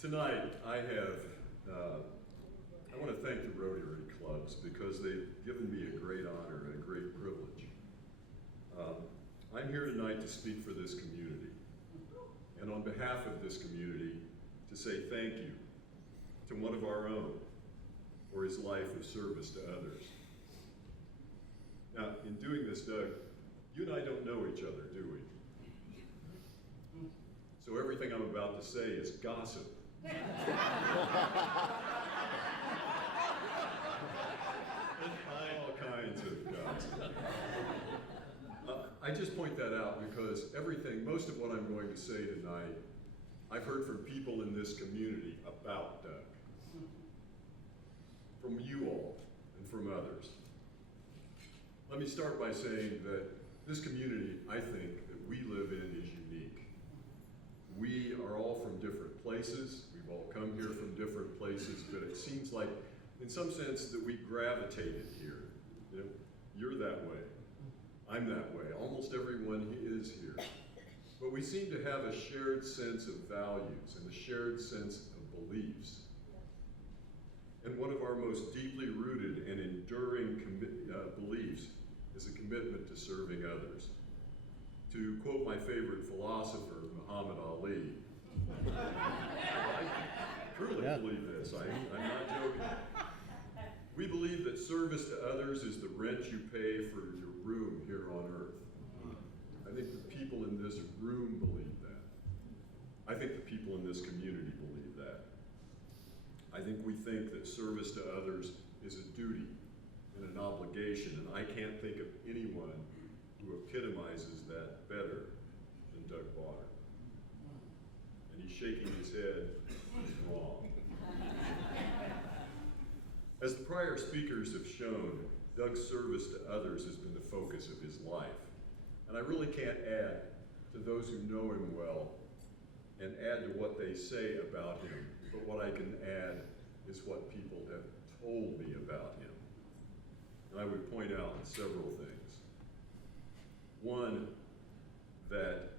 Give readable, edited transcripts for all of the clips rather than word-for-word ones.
Tonight, I want to thank the Rotary Clubs because they've given me a great honor and a great privilege. I'm here tonight to speak for this community, and on behalf of this community, to say thank you to one of our own for his life of service to others. Now, in doing this, Doug, you and I don't know each other, do we? So everything I'm about to say is gossip. All kinds of gossip. I just point that out because most of what I'm going to say tonight, I've heard from people in this community about Doug. From you all and from others. Let me start by saying that this community, I think, that we live in is unique. We are all from different places. We've all come here from different places, but it seems like, in some sense, that we gravitated here. You know, you're that way. I'm that way. Almost everyone is here. But we seem to have a shared sense of values and a shared sense of beliefs. And one of our most deeply rooted and enduring beliefs is a commitment to serving others. To quote my favorite philosopher, Muhammad Ali, I truly believe this, I'm not joking. We believe that service to others is the rent you pay for your room here on earth. I think the people in this room believe that. I think the people in this community believe that. I think we think that service to others is a duty and an obligation, and I can't think of anyone who epitomizes that better than Doug Bauder. And he's shaking his head, he's wrong. As the prior speakers have shown, Doug's service to others has been the focus of his life. And I really can't add to those who know him well and add to what they say about him, but what I can add is what people have told me about him. And I would point out several things. One, that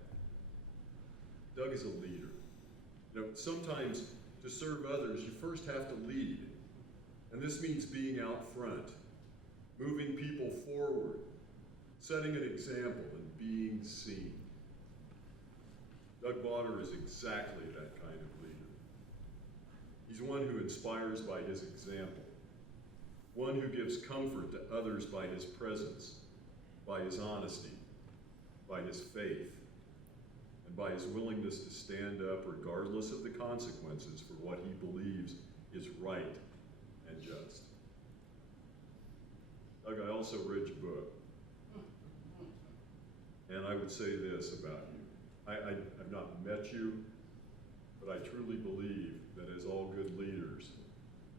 Doug is a leader. You know, sometimes to serve others, you first have to lead. And this means being out front, moving people forward, setting an example, and being seen. Doug Bauder is exactly that kind of leader. He's one who inspires by his example, one who gives comfort to others by his presence, by his honesty, by his faith, and by his willingness to stand up regardless of the consequences for what he believes is right and just. Doug, I also read your book, and I would say this about you. I've not met you, but I truly believe that as all good leaders,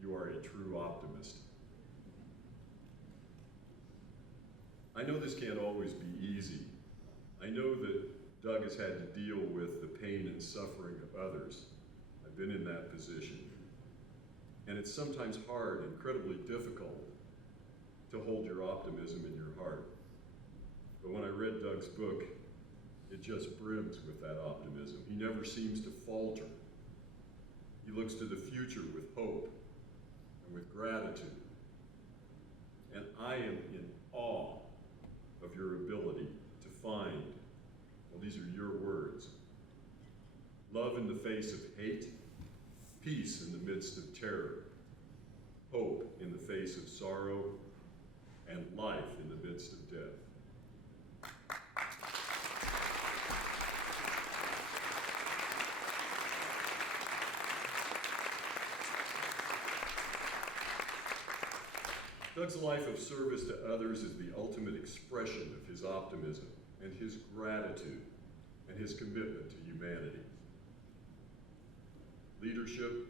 you are a true optimist. I know this can't always be easy. I know that Doug has had to deal with the pain and suffering of others. I've been in that position. And it's sometimes hard, incredibly difficult, to hold your optimism in your heart. But when I read Doug's book, it just brims with that optimism. He never seems to falter. He looks to the future with hope and with gratitude. And I am in awe of your ability to find, well, these are your words, love in the face of hate, peace in the midst of terror, hope in the face of sorrow, and life in the midst of death. Doug's life of service to others is the ultimate expression of his optimism and his gratitude and his commitment to humanity. Leadership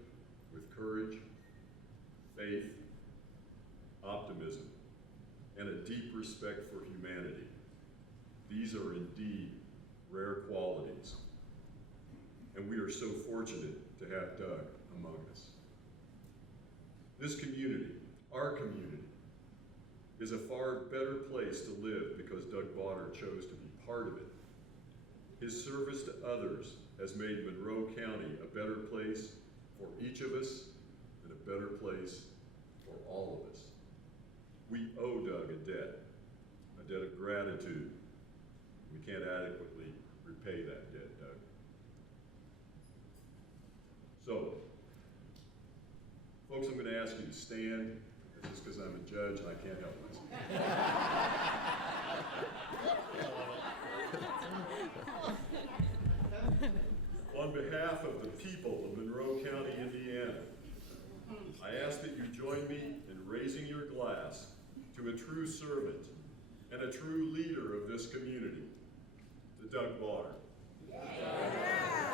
with courage, faith, optimism, and a deep respect for humanity. These are indeed rare qualities, and we are so fortunate to have Doug among us. This community, our community, is a far better place to live because Doug Bauder chose to be part of it. His service to others has made Monroe County a better place for each of us and a better place for all of us. We owe Doug a debt of gratitude. We can't adequately repay that debt, Doug. So, folks, I'm going to ask you to stand. That's just because I'm a judge and I can't help myself. On behalf of the people of Monroe County, Indiana, I ask that you join me in raising your glass to a true servant and a true leader of this community, to Doug Bauder. Yeah.